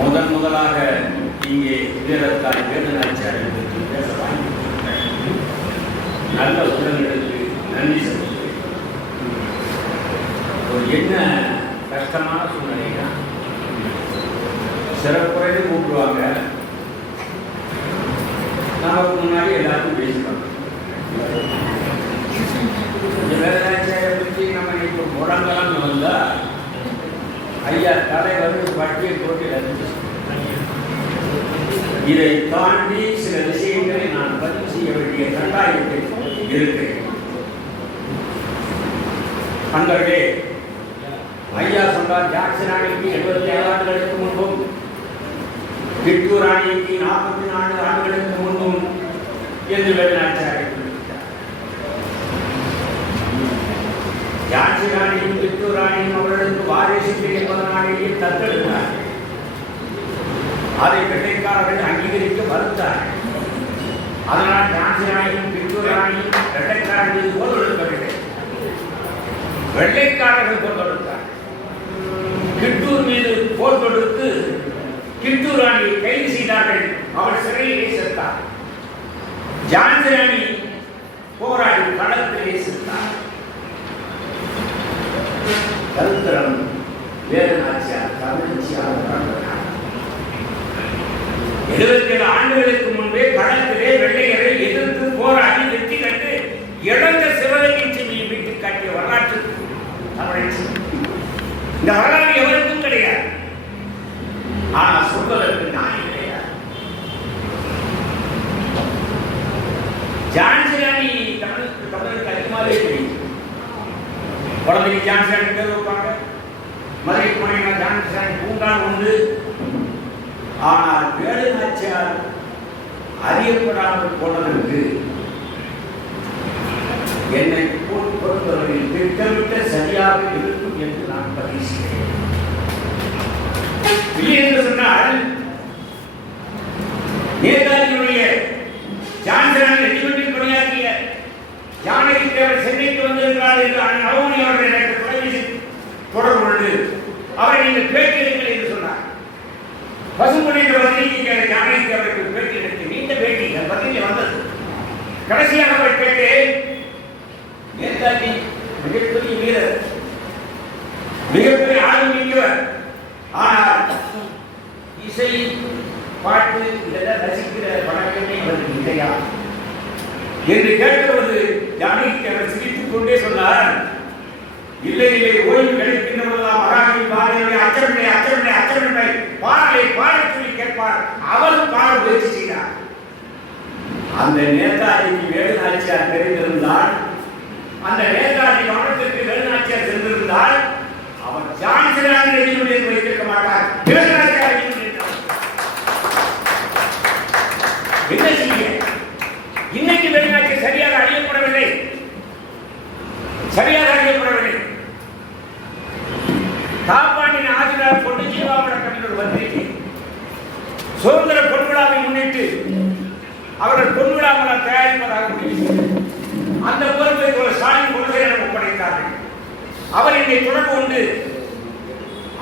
முதலாக இங்கே வீரத்தாய் வேதனாச்சாரி பேச வாங்கி நல்ல உள்ளங்களுக்கு நன்றி செலுத்துகிறேன். ஒரு என்ன கஷ்டமான சூழ்நிலைனா சிறப்புறையில் கூப்பிடுவாங்க, நமக்கு முன்னாடி எல்லாருக்கும் பேசுவாங்க. இந்த வேதனாச்சாரியை பற்றி நம்ம இப்போ முடங்கலாம்னு வந்தா ஐயா தலைவர் பட்டியல் போட்டு அறிவிச்சு இதை தாண்டி சில விஷயங்களை நான் பதிவு செய்ய வேண்டிய கட்டாயத்தில் இருக்கிறேன். அன்பர்களே, ஐயா சொன்னார் ஜான்சி ராணிக்கு 77 ஆண்டுகளுக்கு முன்பும் கிட்டூர் ராணிக்கு 44 ஆண்டுகளுக்கு முன்பும் என்று வேதனாச்சாரி ஜான்சி ராணியும் கிட்டூர் ராணியும் அவர்களுக்கு வாரிசு என்பதனாலேயே தத்தெடுத்தார்கள். அதை வெள்ளைக்காரர்கள் அங்கீகரிக்க மறுத்தார்கள். அதனால் ஜான்சி ராணியும் கிட்டூர் ராணியும் வெள்ளைக்காரர்கள் மீது போர் தொடுக்கவில்லை, வெள்ளைக்காரர்கள் போர் தொடுத்தார்கள். கிட்டூர் மீது போர் தொடுத்து கிட்டூர் ராணியை கைது செய்தார்கள், அவர் சிறையிலே செத்தார். ஜான்சி ராணி போராடி களத்திலே செத்தார். கருத்தரம் வேதனாச்சியார் தமிழ்ச்சியாளர் 77 ஆண்டுகளுக்கு முன்பே களத்திலே வெள்ளையரை எதிர்த்து போராடி வெற்றி கண்டு இழந்த சிவகங்கை சென்னையை மீட்டு காட்டிய வரலாற்று தமிழச்சி. இந்த வரலாறு எவருக்கும் கிடையாது, ஆனால் சொல்வதற்கு நாய் கிடையாது. ஜான்சி ராணி தமிழுக்கு அதிகமாகவே தெரியும். குழந்தைக்கு ஜான்சி ராணி பேர் வைப்பாங்க, மதுரைக்கு போனீங்கன்னா ஜான்சி ராணி பூங்கான் உண்டு. ஆனால் வேலுநாச்சியார் அறியப்படாமல் போனதற்கு என்னை பொறுத்தவரையில் திட்டமிட்ட சரியாக இருக்கும் என்று நான் பதிவு செய்கிறேன். இல்லை என்று சொன்னால் நேதாஜியுடைய ஜான்சி ராணி ரெஜிமெண்டில் பணியாற்றிய ஜானகி தேவர் சென்னைக்கு வந்திருக்கிறார் என்று நவமணி அவர்கள் எனக்கு தொலைபேசி தொடர்பு கொண்டு அவரை நீங்கள் பேட்டியெடுங்கள் என்று சொன்னார். பசுமொழின்ற பத்திரிகை ஜானகி தேவருக்கு பேட்டி எடுத்து நீண்ட பேட்டி பத்திரிகை வந்தது. கடைசியாக அவர் கேட்டு நேதாஜி மிகப்பெரிய வீரர், மிகப்பெரிய ஆளுமையவர், ஆனால் இசை பாட்டு இதெல்லாம் ரசிக்கிற வழக்கமே அவருக்கு இல்லையா என்று கேட்டபொழுது ஜானகி அவர் சிரித்துக் கொண்டே சொன்னார், இல்லை இல்லை, ஓய்வு கிடைக்கின்ற பொழுதெல்லாம் மகாகவி பாரதியுடைய அச்சமில்லை அச்சமில்லை அச்சமில்லை பாடலை பாடச் சொல்லி கேட்பார், அவரும் பாட முயற்சி செய்தார். அந்த நேதாஜிக்கு வேலுநாச்சியார் தெரிந்திருந்தால், அந்த நேதாஜி கவனத்திற்கு வேலுநாச்சியார் சென்றிருந்தால் அவர் ஜான்சி ராணி ரெஜிமெண்டில் வைத்திருக்க மாட்டார், வேலுநாச்சியார் ரெஜிமெண்டில். என்ன செய்ய? இன்னைக்கு வேலுநாச்சியார் சரியாக அறியப்படவில்லை, சரியாக அறியப்படவில்லை. காப்பாண்டின் ஆசிரியர் பொண்ணு ஜீவாபுர கவிஞர் பத்திரிகை சுதந்திர பொன்விழாவை முன்னிட்டு அவர்கள் பொன்விழா மலர் தயாரிப்பதாக முடிவு. அந்த பொறுப்பை ஸ்டாலின் கொள்கையிடம் ஒப்படைத்தார்கள். அவர் என்னை தொடர்பு கொண்டு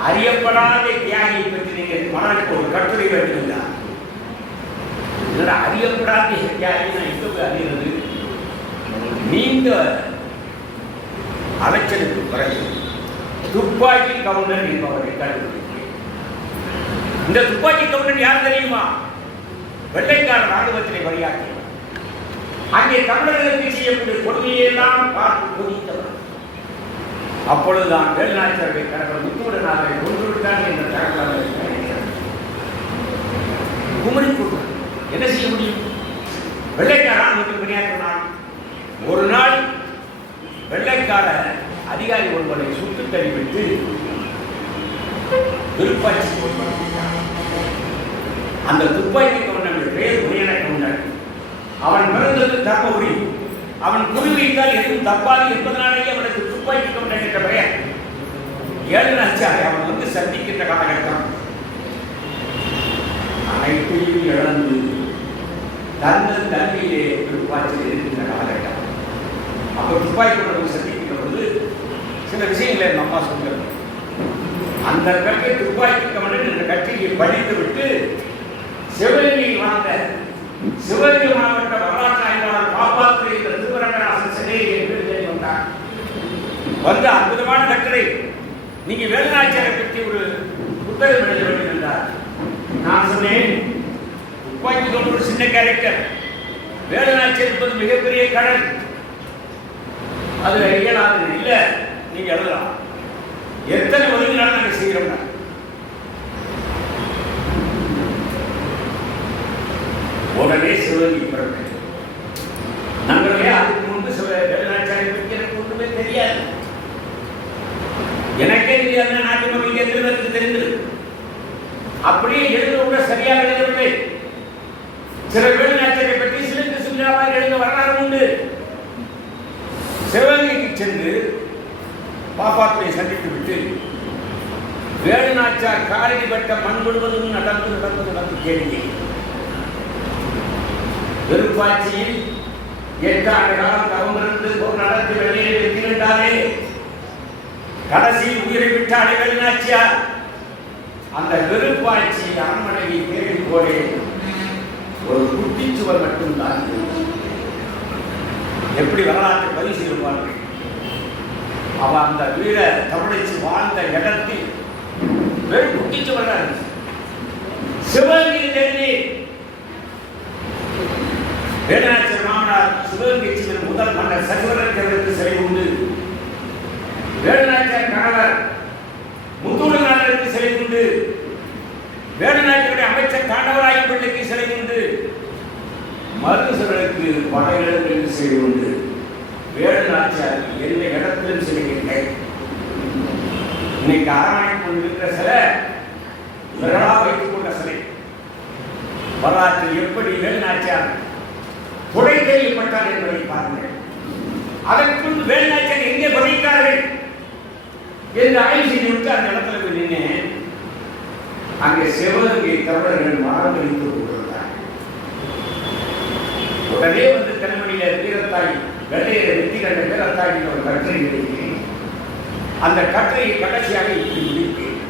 அறியப்படாத தியாகியை பற்றி நீங்கள் மனதிற்கு ஒரு கட்டுரை வேண்டுகிறார். அறியப்படாத தியாகி நான் இப்ப அறிகிறது நீண்ட அலைச்சலுக்கு பிறகு துப்பாக்கி கவுண்டர் என்பவரை கண்டுபிடித்தேன். இந்த துப்பாக்கி கவுண்டர் யார் தெரியுமா? வெள்ளைக்கார ராணுவத்திலே பணியாற்றியவர். அங்கே தமிழர்களுக்கு செய்யக்கூடிய கொடுமையெல்லாம் பார்த்து கொதித்தவர். அப்பொழுதுதான் வேலுநாச்சியாருடைய கணவர் முத்துவடனாரை கொன்றுவிட்டார் என்ற தகவல் குமரி கூட்டம். என்ன செய்ய முடியும்? வெள்ளைக்கார ராணுவத்தில் பணியாற்றினார். ஒரு நாள் வெள்ளைக்கார அதிகாரி ஒருவரை சுட்டு தள்ளிவிட்டு துப்பாக்கி அந்த துப்பாக்கி கவுண்டர் பெயர் முனியன கவுண்டர். அவன் பிறந்தது தர்மபுரி. அவன் குறி வைத்தால் எதுவும் தப்பாது என்பதனாலேயே அவனுக்கு துப்பாக்கி கவுண்டர் என்ற பெயர். வேலுநாச்சியாரை அவன் வந்து சந்திக்கின்ற காலகட்டம் அனைத்தையும் இழந்து தன்னல் தன்மையிலே துப்பாக்கியில் இருக்கின்ற காலகட்டம். அப்போ துப்பாக்கி கவுண்டர் சந்திக்கின்ற பொழுது சில விஷயங்களை நம்ம அம்மா சொல்கிறது. அந்த கட்சியை துப்பாக்கி கவுண்டர் என்ற கட்சியை படித்துவிட்டு சிவகங்கையில் வாழ்ந்த சிவகங்கை மாவட்ட வரலாற்று ஆய்வாளர் காப்பாற்று என்ற திருவரங்கராசன் சிலையை என்று வந்தார். வந்த அற்புதமான கட்டுரை. நீங்க வேலுநாச்சியாரை பற்றி ஒரு புத்தகம் எழுத வேண்டும் என்றார். நான் சொன்னேன், துப்பாக்கி கொண்டு ஒரு சின்ன கேரக்டர், வேலுநாச்சியார் என்பது மிகப்பெரிய கடல், அது இயலாது. இல்ல, நீங்க எழுதலாம், எத்தனை ஒதுங்கினாலும் நாங்கள் செய்கிறோம். உடனே சிவகங்கை பிறகு நண்பர்களே, அதுக்கு முன்பு வேலுநாச்சியாரை பற்றி எனக்கு ஒன்றுமே தெரியாது. எனக்கே தெரியாது, நாட்டு மக்களுக்கு எதிர்ப்பு தெரிந்தது. அப்படியே எழுத கூட சரியாக எழுதவில்லை. சில வேலுநாச்சியாரை பற்றி சிலுக்கு சிலுவாக எழுத வரலாறு உண்டு. சிவகங்கைக்கு சென்று பாப்பாத்துறை சந்தித்து விட்டு வேலுநாச்சியார் காலடி பட்ட மண் முழுவதும் நடந்து கேள்வி. வெறுப்பாட்சியில் 8 ஆண்டு காலம் தவமிருந்து ஒரு நடத்தி வெளியே வைத்திருந்தாரே, கடைசியில் உயிரை விட்டாலே வேலுநாச்சியார். அந்த வெறுப்பாட்சி அரண்மனையை தேடி போலே ஒரு குட்டிச்சுவர் மட்டும்தான். எப்படி வரலாற்றை பதிவு செய்வார்கள். அவ அந்த வீர தமிழச்சி வாழ்ந்த இடத்தில் வெறும் குட்டிச்சுவர் தான். சிவகங்கை வேலுநாச்சியார் மாமனார் சிவகங்கை சென்ற முதல் மன்னர் சசிவரனுக்கு சிலை உண்டு. வேலுநாச்சியார் கணவர் முத்துவடுநாதருக்கு சிலை உண்டு. வேலுநாச்சியாருடைய அமைச்சர் தாண்டவராயன் பிள்ளைக்கு சிலை உண்டு. மருதுசர்களுக்கு படைகளுக்கு சிலை உண்டு. வேலுநாச்சியார் எந்த இடத்திலும் சிலை இல்லை. இன்னைக்கு அரண்மனை கொண்டிருக்கிற சிலை விரலா வைத்துக் கொண்ட சிலை. வரலாற்றில் எப்படி வேலுநாச்சியார் கொலை செய்யப்பட்டார் என்பதை பாருங்கள். அதற்குள் வேலுநாச்சியார் எங்கே பதித்தார்கள் என்று ஆய்வு செய்துவிட்டு அந்த இடத்துல போய் நின்று அங்கே சிவகங்கை தமிழர்கள் மரங்களித்து கொண்டிருந்தார். உடனே வந்து கண்மணியில வீரத்தாய் வெள்ளையரை வெற்றி கண்ட வீரத்தாய் ஒரு கட்டுரை எழுதினேன். அந்த கட்டுரையை கடைசியாக இப்படி முடிப்பேன்.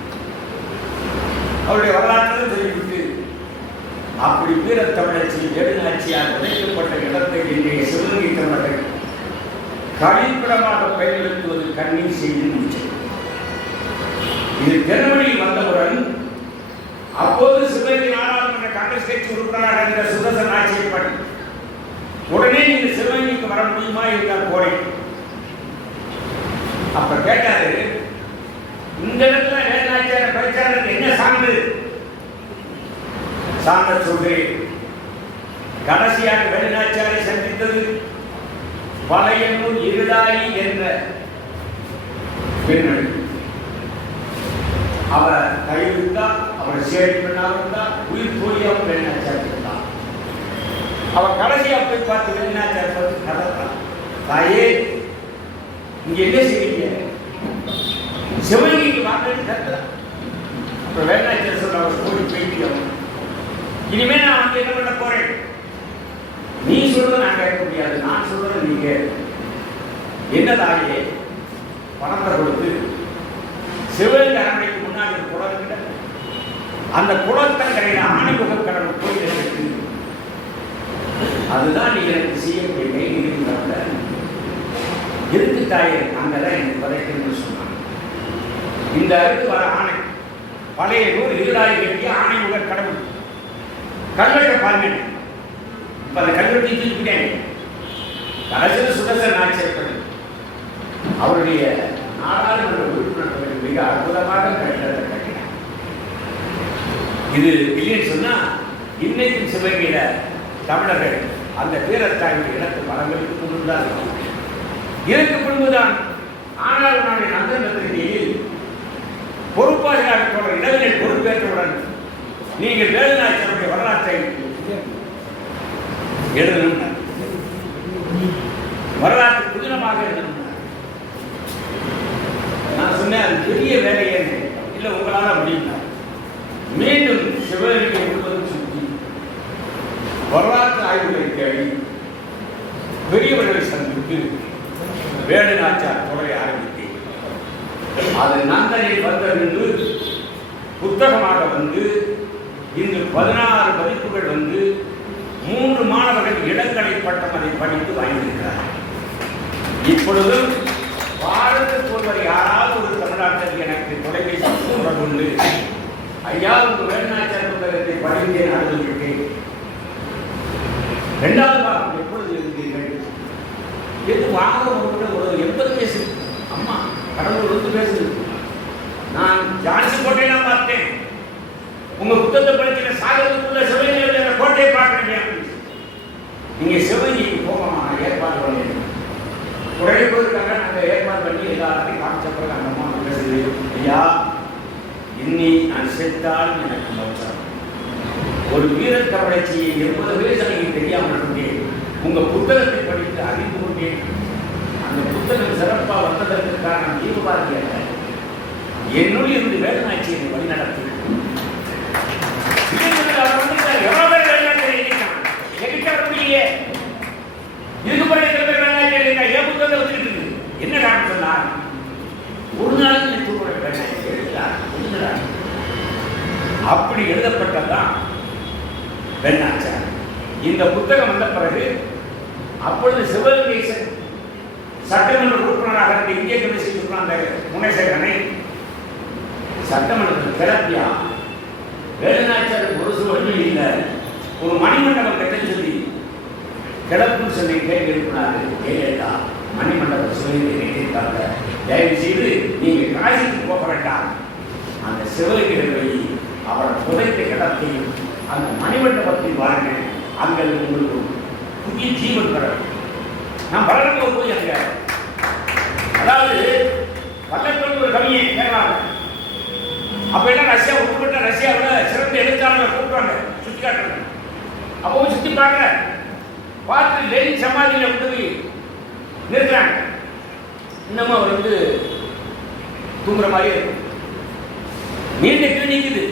அவருடைய வரலாற்று சொல்லிவிட்டு அப்படி வீரத்தமிழச்சி வேலுநாச்சியார் உடைக்கப்பட்ட இடத்தை இன்றைய சிவகங்கை தமிழர்கள் கழிப்பிடமாக பயன்படுத்துவது கண்ணீர் செய்து முடிச்சது. இது தென்மொழியில் வந்தவுடன் அப்போது சிவகங்கை நாடாளுமன்ற காங்கிரஸ் கட்சி உறுப்பினராக இருந்த சுதர்சன் ஆட்சியப்படி உடனே நீங்க சிவகங்கைக்கு வர முடியுமா என்றார் கோடை. அப்ப கேட்டாரு, இந்த இடத்துல வேலுநாச்சியார் பிரச்சாரத்துக்கு என்ன சான்று? சான்ற சொல்கிறேன். கடைசியாக வேலுநாச்சியாரை சந்தித்தது பழையனூர் இருளாயி என்ற பெண்மணி. அவர் கைவிட்டா, அவரை சேரி பெண்ணாக உயிர் போலியாக வேலுநாச்சியார் இருந்தார். அவர் கடைசியா போய் பார்த்து வேலுநாச்சியார் பார்த்து கதறான், தாயே இங்க என்ன செய்வீங்க? சிவகங்கைக்கு வாங்கன்னு கத்துறான். அப்ப வேலுநாச்சியார் சொல்ற, அவர் போய் போயிட்டு இனிமே நான் வந்து என்ன பண்ண போறேன்? நீ சொல்றதை நான் கேட்க முடியாது, நான் சொல்றதை நீங்க என்ன தாயே? பணத்தை கொடுத்து சிவகங்கை அரண்மனைக்கு முன்னாடி ஒரு குளம் இருக்கிற அந்த குளத்தங்கரையில ஆணைமுக கடவுள் கோயில் இருக்கு. அதுதான் நீ எனக்கு செய்யக்கூடிய இருக்கிற இருக்கு தாயே, அங்கதான் எனக்கு வரைக்கணும்னு சொன்னாங்க. இந்த அடுத்து வர ஆணை பழைய நூல் இருளாய் கட்டிய ஆணைமுக கடவுள் கல்வெட்டை பாருங்க. இப்ப அந்த கல்வெட்டை தூக்கிட்டேன். கடைசியில் சுதர்சன் ஆட்சியப்படு அவருடைய நாடாளுமன்ற உறுப்பினர்கள் மிக அற்புதமாக கட்டிடத்தை கட்டினார். இது இல்லைன்னு சொன்னா இன்னைக்கும் சிவகங்கையில தமிழர்கள் அந்த வீரத்தாயுடைய இடத்து மரங்களுக்கு முன்னுதான் இதற்கு பின்புதான். ஆனால் நாளை நந்தன பத்திரிகையில் பொறுப்பாளர்கள் தொடர் இடங்களில் பொறுப்பேற்றவுடன் நீங்கள் வேலுநாச்சியாருடைய வரலாற்றை எழுதணும், வரலாற்று புதினமாக எழுதணும். நான் சொன்னேன், அது பெரிய வேலையே இல்லை, உங்களால் முடியும். மீண்டும் சிவகங்கை முழுவதும் சுற்றி வரலாற்று ஆய்வுகளை தேடி பெரியவர்களை சந்தித்து வேலுநாச்சியார் தொடரை ஆரம்பித்தேன். அது நந்தனில் வந்ததென்று புத்தகமாக வந்து இன்று 16 பதிப்புகள் வந்து 3 மாணவர்கள் இளங்கலை பட்டம் அதை படித்து வாங்கியிருக்கிறார். இப்பொழுது பாரதத்தில் ஒருவர் யாராவது ஒரு தமிழ்நாட்டில் எனக்கு தொலைபேசி தொடர்பு கொண்டு ஐயா உங்கள் வேலுநாச்சியார் புத்தகத்தை படித்தேன் அனுபவித்தேன், 2வது பாகம் எப்பொழுது எழுந்தீர்கள் என்று வாங்க ஒரு 80 வயசு அம்மா கடவுள் வந்து பேசுது. நான் ஜான்சி கோட்டையெல்லாம் பார்த்தேன், உங்க புத்தகத்தை படிக்கிற சாகரத்துக்குள்ள சிவகங்கையில் கோட்டையை பார்க்கணும், நீங்க சிவகங்கைக்கு போகமா ஏற்பாடு பண்ணி உடனே போயிருக்காங்க. நாங்கள் ஏற்பாடு பண்ணி எல்லாத்தையும் காமிச்சப்பறம் அந்த அம்மா பேசுது, ஐயா இன்னி நான் செத்தால் எனக்கு மோட்சம். ஒரு வீரர் கவலைச்சியை 80 வயசு எனக்கு தெரியாமல் இருந்தேன், உங்க புத்தகத்தை படித்து அறிந்து கொண்டேன். அந்த புத்தகம் சிறப்பாக வந்ததற்கு காரணம் தீபபாரதி அல்ல, என்னுடைய இருந்து வேலுநாச்சியை வழி நடத்தி என்ன காரணம் சொன்னார்? ஒரு நாள் அப்படி எழுதப்பட்டதான் வேலுநாச்சியார். இந்த புத்தகம் வந்த பிறகு அப்பொழுது சிவகங்கை சட்டமன்ற உறுப்பினராக இருந்த இந்திய கம்யூனிஸ்ட் உறுப்பினர் முனேசேகரனை சட்டமன்றத்தில் கிளப்பியா வேலுநாச்சியாருக்கு ஒரு சுவடி இல்லை, ஒரு மணிமண்டபம் கட்ட சொல்லி கிளப்புன்னு சொல்லி கேள்வி எழுப்பினாரு ஜெயலலிதா. மணிமண்டபம் சிவகங்கை கேட்டாங்க, தயவு செய்து நீங்க காசிக்கு போக வேண்டாம், அந்த சிவகங்கை அவரை புதைத்த கிடத்தையும் அந்த மணிமண்டபத்தில் வாங்க, அங்கே உங்களுக்கு புதிய ஜீவன் பெறும். நான் வளர்ந்து போய் அங்க அதாவது பக்கத்தில் ஒரு கவியை கேட்கலாம். அப்ப என்ன ரஷ்யா உட்பட்ட ரஷ்யாவில் சிறந்த எழுத்தாளர்களை கூப்பிடுவாங்க சுற்றி காட்டுறாங்க. அப்போ சுற்றி பார்க்குற பார்த்து லெனின் சமாதியில் வந்து நிறுத்துறாங்க. இன்னமும் அவர் வந்து தூங்குற மாதிரியே இருக்கும், நீண்ட கீழ் நீக்குது.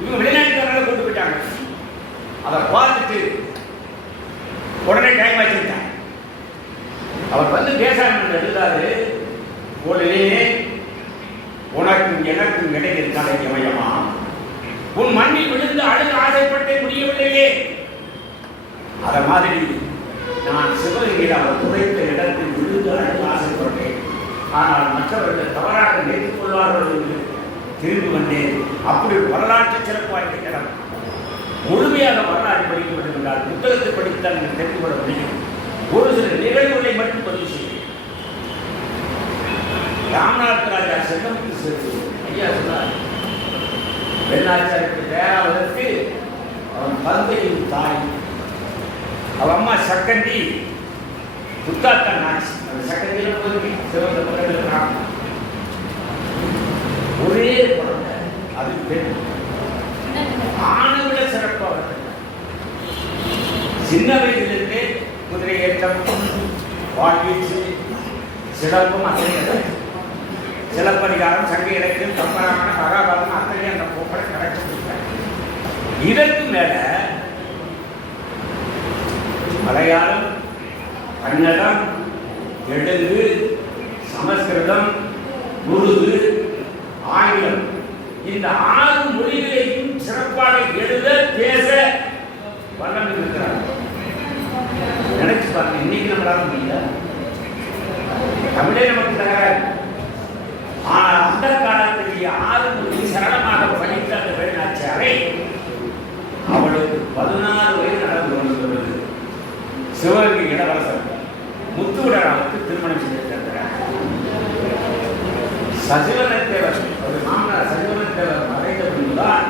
இவங்க வெளிநாட்டுக்காரங்களை கொண்டு போயிட்டாங்க. அதை பார்த்துட்டு உடனே டைம் ஆச்சுட்டாங்க. அவர் வந்து பேசாமல் எழுதாரு, உடனே உனக்கும் எனக்கும் இடையில் தலை யமயமா, உன் மண்ணில் விழுந்து அழுது ஆசைப்பட்டே முடியவில்லையே. அதை மாதிரி நான் சிவகங்கையில் அவர் துறைத்த இடத்தில் விழுந்து அழுது ஆசைப்பட்டேன், ஆனால் மற்றவர்கள் தவறாக நினைத்துக் கொள்வார்கள் என்று திரும்பி வந்தேன். அப்படி வரலாற்று சிறப்பு வாய்ந்த இடம். முழுமையாக வரலாறு படிக்க வேண்டும் என்றால் புத்தகத்தை படித்தால் நீங்கள் தெரிந்து கொள்ள முடியும். ஒரு சில நிகழ்வுகளை மட்டும் பதிவு செய்யும். ராமநாத் ராஜா செல்லமுத்து சேர்த்து ஐயா சொன்னார், வேலுநாச்சியாருக்கு தயாராவதற்கு அவன் தந்தையின் தாய், அவன் அம்மா சக்கண்டி புத்தாத்தா நாச்சி. அந்த சக்கண்டியில் போய் சிவந்த பக்கத்தில் ஒரே குழந்தை, அது பெண், ஆணை விட சிறப்பாக சின்ன வயதிலிருந்தே குதிரை ஏற்றம், வாழ்வீச்சு, சிறப்பும் அத்தனை சிலப்பதிகாரம், சங்க இலக்கியம், கம்பராமாயணம், மகாபாரதம் அத்தனை அந்த போக்கடை கிடைச்சிருக்காங்க. இதற்கு மேல மலையாளம், கன்னடம், தெலுங்கு, சமஸ்கிருதம், உருது, ஆங்கிலம், இந்த 6 மொழிகளையும் சிறப்பாக எழுத பேச வல்லமை இருக்கிறார். நினைச்சு பாருங்க, இன்னைக்கு நம்மளால முடியல, தமிழே நமக்கு தகராறு. ஆனால் அந்த காலத்திலேயே 6 மொழி சரளமாக படித்த அந்த வேலுநாச்சியாரை அவளுக்கு 16 வயது நடந்து கொண்டிருந்தது. சிவகங்கை இளவரசர் முத்துவிடராவுக்கு திருமணம் செய்து தந்தார். சசிவனத்தேவர் அவர் மாமனார் சசிவனத்தேவர் மறைந்த பின்புதான்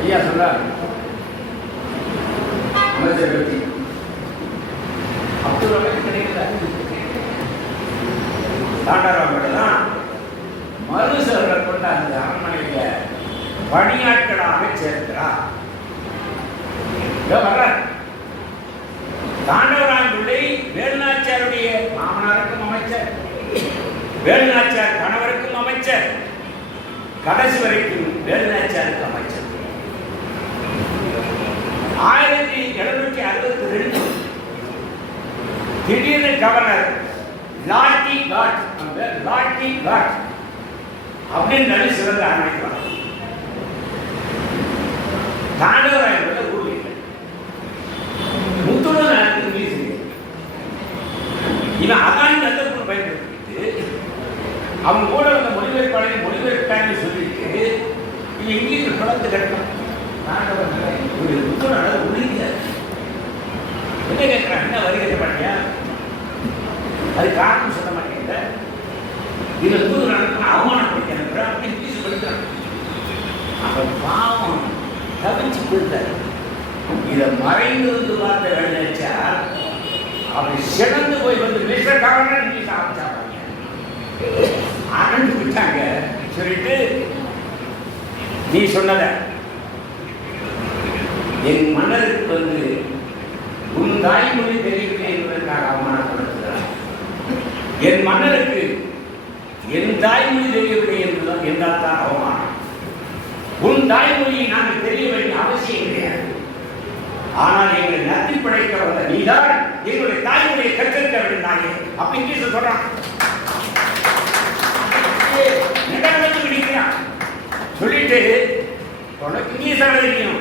ஐயா சொன்னார், அமைச்சர் பற்றி அப்துல் ரஹ்மான் கிடைக்கிறார். தாண்டாராமன் தான் மருசவர்களை கொண்டு அந்த அரண்மனையில் பணியாட்களாக சேர்க்கிறார். தாண்டவராயன் பிள்ளை வேலுநாச்சியாருடைய மாமனாருக்கும் அமைச்சர், வேலுநாச்சியார் கணவருக்கும் அமைச்சர், கடைசி வரைக்கும் வேலுநாச்சியாருக்கு அமைச்சர். 1762 திடீர்னு கவர்னர் லாட்டி காட் அப்படின்றது சிறந்த ஆணைக்கலாம். தாண்டவராயர்கள் ஊர் இல்லை. முத்துடன் இங்கிலீஷ் இவன் அதான் சந்தர்ப்பம் பயன்படுத்திட்டு அவன் கூட வந்த மொழிபெயர்ப்பாளர் மொழிபெயர்ப்பாளர் சொல்லிட்டு இவன் இங்கிலீஷ் தொடர்ந்து கிடைக்கும். முத்துடன் உறுதியா என்ன கேட்கிறான், என்ன வரி கட்ட மாட்டியா? அது காரணம் சொல்ல மாட்டேங்க. இதுல தூது நடக்கும் அவமானப்படுத்த இங்கிலீஷ் படிக்கிறான். அவன் பாவம் தவிச்சு கொடுத்தார். இதை மறைந்திருந்து பார்த்த வேலைச்சா அவன் சிறந்து போய் வந்து மிஸ்டர்காரன் இங்கிலீஷ் ஆரம்பிச்சாங்க. ஆரம்பிச்சு விட்டாங்க. சொல்லிட்டு நீ சொன்னத என் மன்னருக்கு வந்து உன் தாய்மொழி தெரியவில்லை என்பதற்காக அவமானப்படுத்துகிறார். என் மன்னருக்கு என் தாய்மொழி தெரியவில்லை என்பதுதான் என்றால் தான் அவமானம். உன் தாய்மொழியை நாங்கள் தெரிய வேண்டிய அவசியம் கிடையாது. ஆனால் எங்களை நத்தி படைக்க வந்த நீதான் எங்களுடைய தாய்மொழியை கற்றிருக்க வேண்டாங்க. அப்ப இங்கிலீஷ் சொல்றான், சொல்லிட்டு உனக்கு இங்கிலீஷ் தெரியும்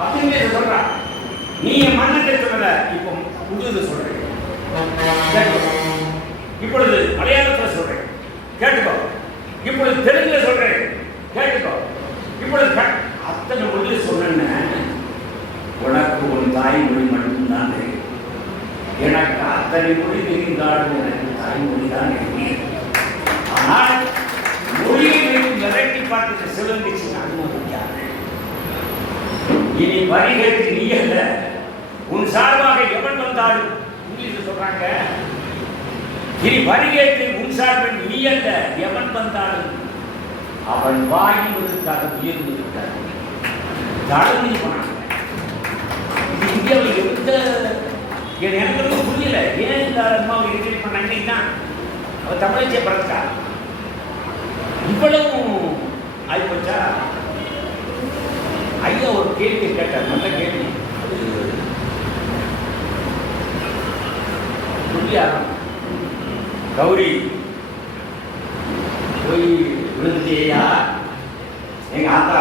அப்ப இங்கிலீஷ் சொல்றான். நீ என் மன்னத்தை சொல்லல, இப்போ புதுது சொல்றேன். இப்பொழுது மலையாளத்துல சொல்றேன், கேட்டுக்கோ. இப்பொழுது தெலுங்குல சொல்றேன், கேட்டுக்கோ. இப்பொழுது அத்தனை மொழியை சொன்ன உனக்கு உன் தாய்மொழி மட்டும்தான் தெரியும். எனக்கு அத்தனை மொழி தெரிந்தாலும் எனக்கு தாய்மொழி தான் தெரியும். ஆனால் மொழியை விரட்டி பார்த்து சிவந்திச்சு அனுமதிக்காது. இனி வரிகளுக்கு நீ அல்ல, உன் சார்பாக எவன் வந்தாலும் இங்கிலீஷ் சொல்றாங்க. இனி வரிகளுக்கு உன் சார்பில் நீ அல்ல, எவன் வந்தாலும் அவன் வாயுவதற்காக உயர்ந்து விட்டார். தடவி போனாங்க. இந்தியாவில் எந்த எனக்கு புரியல, ஏன் இந்த அம்மாவை என்கரேஜ் பண்ணாங்கன்னா அவ தமிழை பிறந்தா இவ்வளவு ஆயிப்போச்சா? ஐயா ஒரு கேள்வி கேட்டார், நல்ல கேள்வி. கௌரி போய் விழுந்தியா எங்க ஆத்தா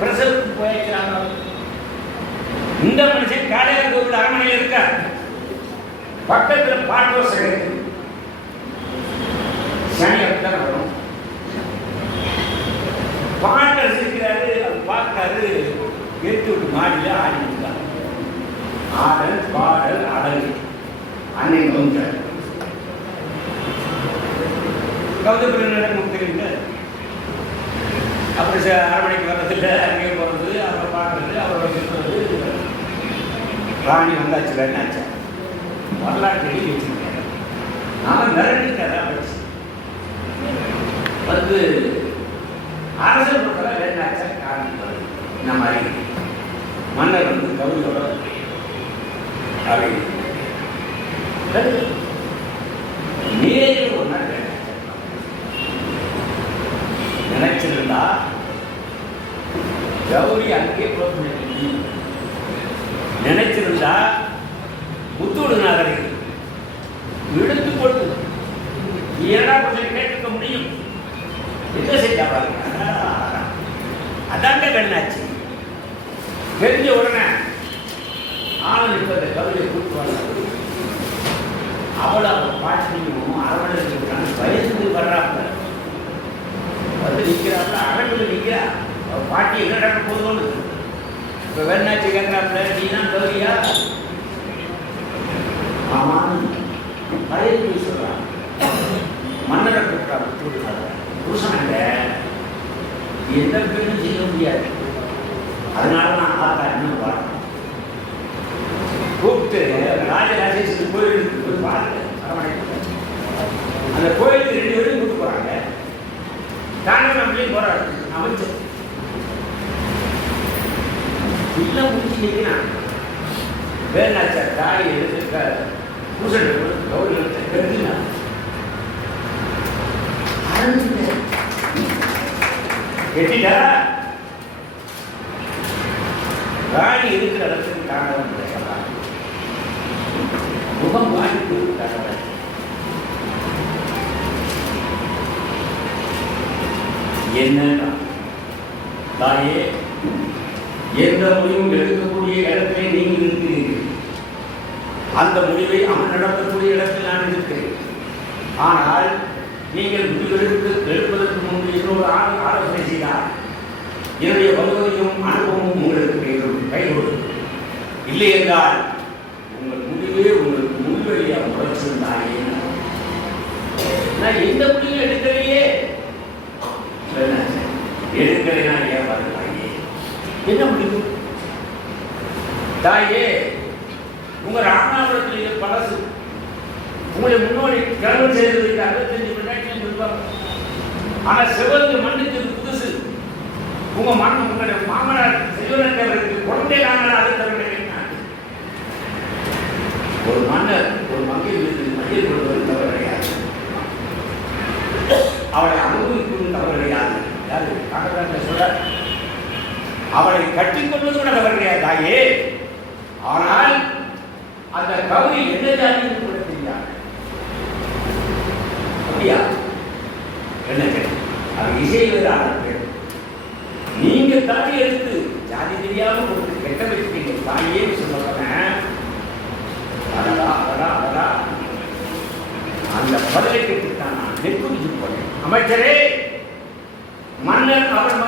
பிரசவத்துக்கு போயிருக்கிறாங்க. இந்த மனுஷன் காளையார் கோவில் அரண்மனையில் இருக்க பக்கத்தில் பாட்டோஸ் கிடையாது. சனி அப்படித்தான் வரும். பாட்டை இருக்கிறாரு, அது பார்த்தாரு, எடுத்து விட்டு மாடியில் ஆடி இருக்காங்க. ஆடல் பாடல் அடல் அன்னை கவுண்டர் கவுந்தபிரன் தெரியுங்க. அப்புறம் அரண்மனைக்கு வர்றதில்லை, அங்கேயே போகிறது, அவரை பார்க்கறது, அவரோட இருக்கிறது. ராணி வந்தாச்சு, வேணாச்சா வரலாற்று எழுதி வச்சிருக்கேன். நான் மிரட்டி கதை வச்சு வந்து அரசர் பொருட்களை வேணாச்சா காரணம் இந்த மாதிரி மன்னர் வந்து கவுரியோட நீரே ஒரு நாள் நினைச்சிருந்தா கௌரி அங்கே நினைச்சிருந்தா முத்தூடு நகரை இழுத்து கொண்டு ஏடா கொஞ்சம் கேட்டுக்க முடியும். என்ன செஞ்சா பாருங்க, அதாங்க கண்ணாச்சு. தெரிஞ்ச உடனே ஆனந்த் இப்ப இந்த கவிதை கூட்டுவாங்க. அவளை அவள் பாட்டியும் அரவணைக்கு வயசுக்கு வர்றாப்புல வந்து நிற்கிறாப்புல, அரங்கில் நிற்கிறா. அவள் பாட்டி என்ன நடக்க போதும்னு இப்போ வேணாச்சு கேட்கிறாப்புல, நீ தான் கௌரியா? ஆமாம் வயது சொல்கிறான். மன்னரை கூப்பிட்டா புருஷனாங்க எந்த பெண்ணும் செய்ய முடியாது. அதனால நான் ஆத்தா இன்னும் பார்க்கணும் கூப்பிட்டு ராஜராஜேஸ்வரி கோயிலுக்கு போய் பாருங்க. அந்த கோயிலுக்கு 2 பேரும் கூப்பிட்டு போறாங்க. தாங்க அப்படியும் போறாரு அமைச்சர் இல்லை முடிச்சு நிற்கிறான். வேணாச்சா தாய் எடுத்துக்க பூசணி கௌரி எடுத்துனா கெட்டிட்டா ராணி இருக்கிற இடத்துக்கு தாண்டவன் முகம் வாங்கி கொடுத்தாங்க. என்ன தாயே, எந்த முடிவும் எடுக்கக்கூடிய இடத்திலே நீங்கள் இருக்கிறீர்கள். அந்த முடிவை அவன் நடத்தக்கூடிய இடத்தில் நான் இருக்கிறேன். ஆனால் நீங்கள் எடுப்பதற்கு முன்பு இன்னொரு ஆலோசனை செய்தால் என்னுடைய வலுவையும் அனுபவமும் உங்களுக்கு கை கொடுக்கும். இல்லை என்றால் உங்கள் முடிவே உங்களுக்கு முன்வழியாக முறைச்சிருந்தாயே. நான் எந்த முடிவும் எடுக்கலையே, எடுக்கலைன்னா ஏன் பாருங்க என்ன முடிவு? தாயே, உங்க ராமநாதபுரத்தில் இது பழசு. உங்களை முன்னோடி கிளம்பு செய்யறதுக்கு 65 விளையாட்டு இருப்பாங்க. ஆனா சிவந்து மண்ணுக்கு புதுசு. உங்க உங்களுடைய மாமனார் செல்வனத்தவருக்கு குழந்தை நாங்கள் அதை தவிர ஒரு மன்னர் ஒரு மங்கையில் மஞ்சள் கொள்வது தவறு கிடையாது. அவளை அனுபவிக்கும் தவறு கிடையாது. யாரு காக்கத்தாங்க சொல்ல அவளை கட்டிக்கொள்வது கூட தவறு கிடையாது தாயே. ஆனால் அந்த கவி என்ன ஜாதியும் கூட தெரியாது. அப்படியா? என்ன அது இசைவதான பேர். நீங்க தாடி எடுத்து ஜாதி தெரியாம கொடுத்து கெட்ட வச்சுட்டீங்க தாயே சொல்லுவேன். அந்த பதிலை கேட்டுத்தான் நான் நெக்குதிச்சு போனேன். அமைச்சரே, மன்னர் அவன்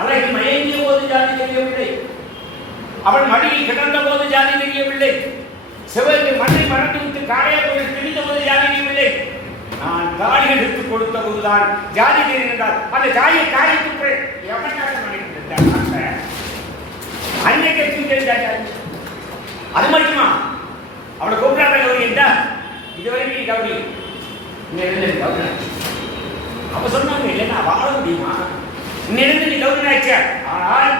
அழகில் மயங்கிய போது ஜாதி தெரியவில்லை. அவன் மடியில் கிடந்த போது ஜாதி தெரியவில்லை. சிவனுக்கு மண்ணை மறந்துவிட்டு காளையா போய் திரிந்த போது ஜாதி தெரியவில்லை. நான் தாடி எடுத்து கொடுத்த போதுதான் ஜாதி தெரிந்தால் அந்த ஜாதியை காரியத்துக்கு எவனாக நினைக்கின்றான். அன்னைக்கு தெரிஞ்சாங்க. அது மட்டுமா அவளை கூப்பிடாத கௌரி என்றா இதுவரைக்கும் நீ கௌரி இன்னும் கௌரி அப்ப சொன்னாங்க இல்லைன்னா வாழ முடியுமா? இன்னிலிருந்து நீ கௌரி ஆச்ச. ஆனால்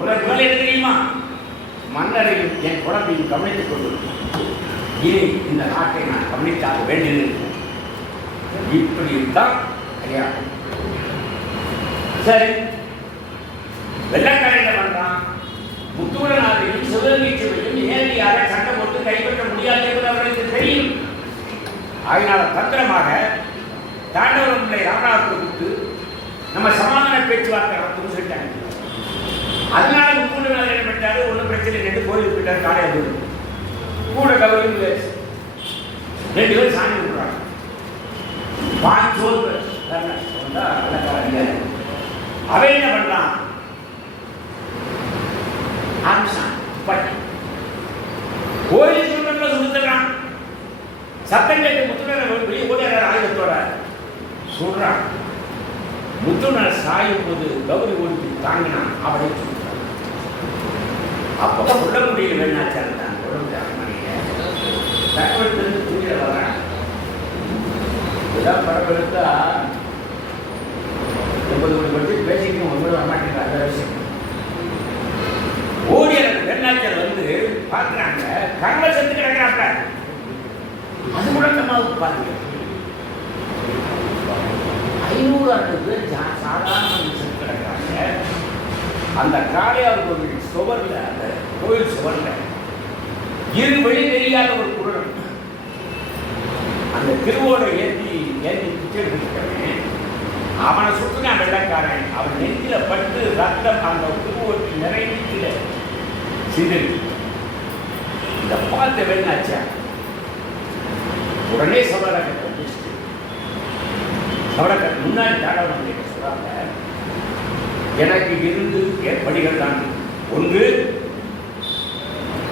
உனக்கு வேலை என்ன தெரியுமா? மன்னரையும் என் குழந்தையும் கவனித்துக் கொண்டு இனி இந்த நாட்டை நான் கவனித்தாக வேண்டியது. இப்படித்தான் ஐயா. சரி, வெள்ளக்காரன் என்ன பண்றான்? முத்துவரனாரையும் சிவகங்கையும் நேரடியாக சண்டை போட்டு கைப்பற்ற முடியாது என்பது அவர்களுக்கு தெரியும். அதனால தந்திரமாக தாண்டவரம் பிள்ளை ராமநாதத்தை கொடுத்து நம்ம சமாதான பேச்சுவார்த்தை நடத்தும் சொல்லிட்டாங்க. அதனால முத்துவரனார் என்ன பண்ணிட்டாரு? ஒன்றும் பிரச்சனை இல்லை, கோயிலுக்கு போயிட்டார். காலையில் கூட கவலையும் 2 பேரும் சாமி கொடுக்குறாங்க. அவன் என்ன பண்றான்? கோயில் சொல்றதுல சுடுறான். சத்தம் கேட்டு முத்துனர் வெளியே ஓடுற ஆயுதத்தோட சொல்றான். முத்துனர் சாயும் போது கௌரி ஓடி தாங்கினான். அவரை சொல்றான். அப்ப சொல்ல முடியல. வேணாச்சார் தான் சொல்ல முடியாது. தகவல் தெரிஞ்சு தூங்கிட வர்றான். இதான் பரபரத்தா 80 கோடி பற்றி பேசிக்கணும். ஒன்பது வரமாட்டேங்க. அந்த விஷயம் ஓடி எனக்கு வெண்ணாச்சல் வந்து பார்க்குறாங்க. கண்கள் செத்து கிடக்கிறாங்க. அது கூட நம்மளுக்கு பாருங்க 500 பேர் சாதாரண செத்து கிடக்கிறாங்க. அந்த காளையார் கோவில் சுவர்ல, அந்த கோவில் சுவர்ல இரு வழி தெரியாத ஒரு குருடன் அந்த திருவோட ஏற்றி பிச்சை எடுத்துக்கிறேன். அவனை சுற்றுனான் வெள்ளக்காரன். அவன் நெஞ்சில பட்டு ரத்தம் அந்த திருவோட்டில் நிறைய சிதறி. இந்த பார்த்த வெண்ணாச்சா உடனே சவரக்கத்தை முடிச்சுட்டு சவரக்கத்தை முன்னாடி தாண்டவன் சொல்றாங்க. எனக்கு இருந்து படிகள் தான். ஒன்று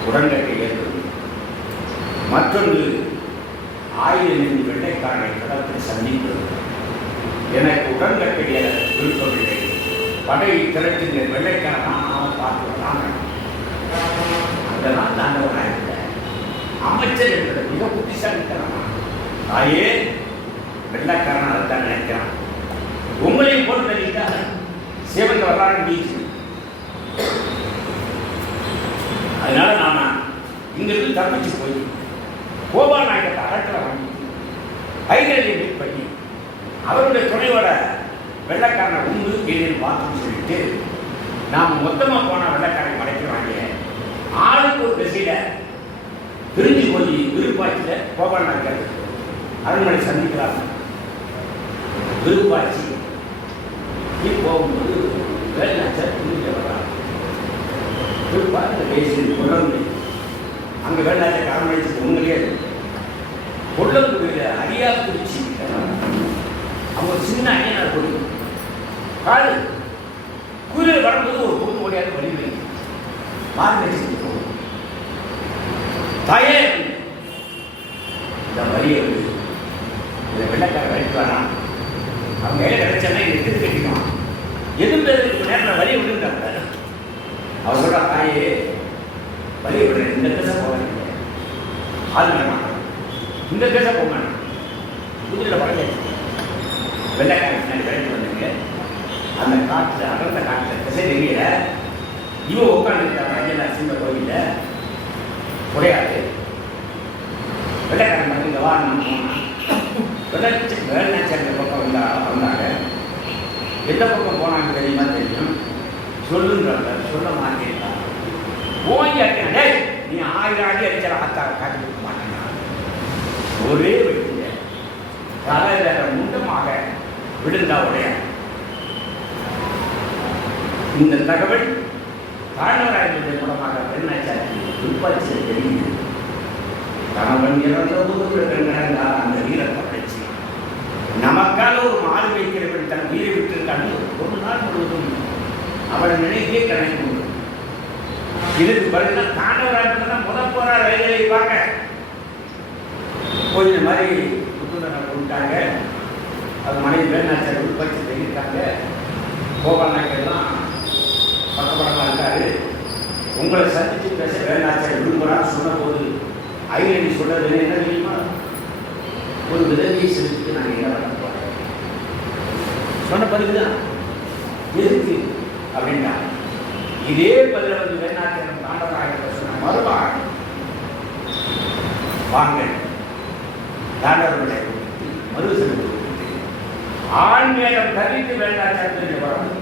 உடன்கட்டை ஏற்பது, மற்றொன்று 1000 வெள்ளைக்காரனை களத்தில் சந்திப்பது. எனக்கு உடன்கட்டை விருப்பமில்லை. படை திரட்டின வெள்ளைக்காரன் அவன் பார்த்துறாங்க. அதனால் நான் அமைச்சர் என்பது மிக புத்திசாலித்தனமா. தாயே, வெள்ளைக்காரன் அதைத்தான் நினைக்கிறான். உங்களையும் போட்டு நினைத்தா சிவன் வரலாறு பீச்சு. அதனால நாம இங்கிருந்து தப்பிச்சு போய் கோபால் நாயகத்தை அரட்டல வாங்கி ஹைதரலியை மீட் பண்ணி அவருடைய துணையோட வெள்ளைக்காரனை உண்டு எதிர் பார்த்துன்னு சொல்லிட்டு நாம் மொத்தமாக போனால் வெள்ளைக்காரனை மறைக்கிறாங்க. ஆளுக்கு ஒரு திசையில பிரிஞ்சு போய் விருப்பாட்சியில் கோபால் நாயக்கர் அரண்மனை சந்திக்கிறாங்க. விருப்பாட்சி போகும்போது வேலுநாச்சியார் திரும்பி வர்றாங்க. பார்த்து பேசி கொள்ளங்குடி அங்கே வேலுநாச்சியார் அரண்மனைக்கு உண்மையே கொள்ளங்குடியில் அரியாக்குறிச்சி அவங்க ஒரு சின்ன ஐயனார் கொடி காடு குதிரை வரும்போது ஒரு பொண்ணு ஓடியாக வழி மார்கழி போகும் தாயே இந்த வரியை இதை வெள்ளக்கார வரைக்கும் வரான் அவங்க கையில் கிடைச்சானா இதை எடுத்து கட்டிக்குவான் எதுவும் பேருக்கு நேரத்தில் வரியை விட்டுட்டாங்க. அவர் சொல்கிறா தாயே வரியை விடுறேன் இந்த பேச போவாங்க ஆள் வேணாம் இந்த பேச போக வேணாம் குதிரையில் பழகாச்சு வெள்ளைக்காரன் பின்னாடி விளையாட்டு வந்தீங்க. அந்த காட்டில் அடர்ந்த காட்டில் திசை நெறியில இவன் உட்காந்துருக்காங்க ஐயனார் சின்ன கோவிலில் குறையாது. வெள்ளைக்காரன் வந்து இந்த வாரம் வேலுநாச்சியார் பக்கம் வந்தாங்க. எந்த பக்கம் போனாங்க தெரியுமா? தெரியும். சொல்லுன்றாங்க. சொல்ல மாட்டேன் போய் அடிக்கே நீ 1000 அடி அடிச்சால ஆத்தாவை காட்டி கொடுக்க மாட்டேங்க. ஒரே வெட்டிங்க தலை வேற முண்டமாக விழுந்தா உடையாது. இந்த தகவல் தாழ்வராயனுடைய மூலமாக வேலுநாச்சியாருக்கு துப்பாச்சி தெரியுது. கணவன் இறந்த போது நடந்தால் அந்த வீரத்தை படைச்சு நமக்காக ஒரு மாறு வைக்கிறவன் தன் உயிரை விட்டிருக்காங்க. ஒரு நாள் முழுவதும் அவளை நினைத்தே கணக்கு உண்டு. இதுக்கு பிறகு தாண்டவராயன் முதல் போற ரயில்களை பார்க்க போய் இந்த மாதிரி புத்துணரை கொடுத்தாங்க. அது மனைவி வேலுநாச்சியார் உட்பச்சு தெரிவித்தாங்க. கோபாலநாயக்கெல்லாம் பக்கபடமாக இருக்காரு. உங்களை சந்தித்து பேச வேலுநாச்சியார் விரும்புகிறான்னு சொன்ன போது ஐயனி சொல்றது என்ன தெரியுமா? ஒரு விதவியை செலுத்திட்டு நாங்கள் என்ன பண்ண போகிறோம் சொன்ன பதிவுதான் எதுக்கு அப்படின்னா இதே பதில வந்து வேலுநாச்சியார் தாண்டவராயன் சொன்ன மறுபாடு வாங்க தாண்டவருடைய மறு செலுத்து ஆண் மேலம் தள்ளிட்டு வேலுநாச்சியார் வரும்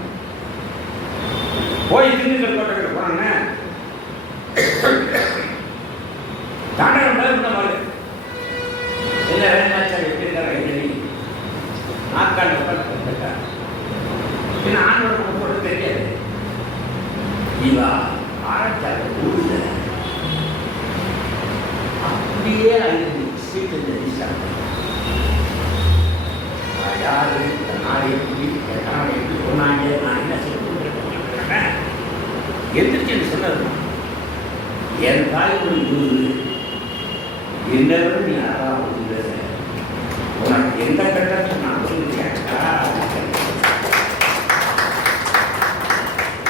போய் திண்டுக்கல் கோட்டைக்கு போனோன்னு தாண்டவன் மேல மாதிரி என்ன வேலுநாச்சியார் எப்படி இருக்காரு? ஐயனி நாற்காலி உட்காந்துருக்காரு. ஏன்னா ஆண்டோட போட்டு தெரியாது. இவா ஆராய்ச்சாரு ஊர்ல அப்படியே ஐந்து ஸ்ரீச்சந்திர யாரு நாளை எப்படி கணவனை எப்படி சொன்னாங்க நான் என்ன செய்ய எந்திரிச்சு சொன்னது என் தாய்மொழி குரு என்னவரை நீ யாராவது உனக்கு எந்த கட்டத்தில் நான் சொல்லிட்டேன்.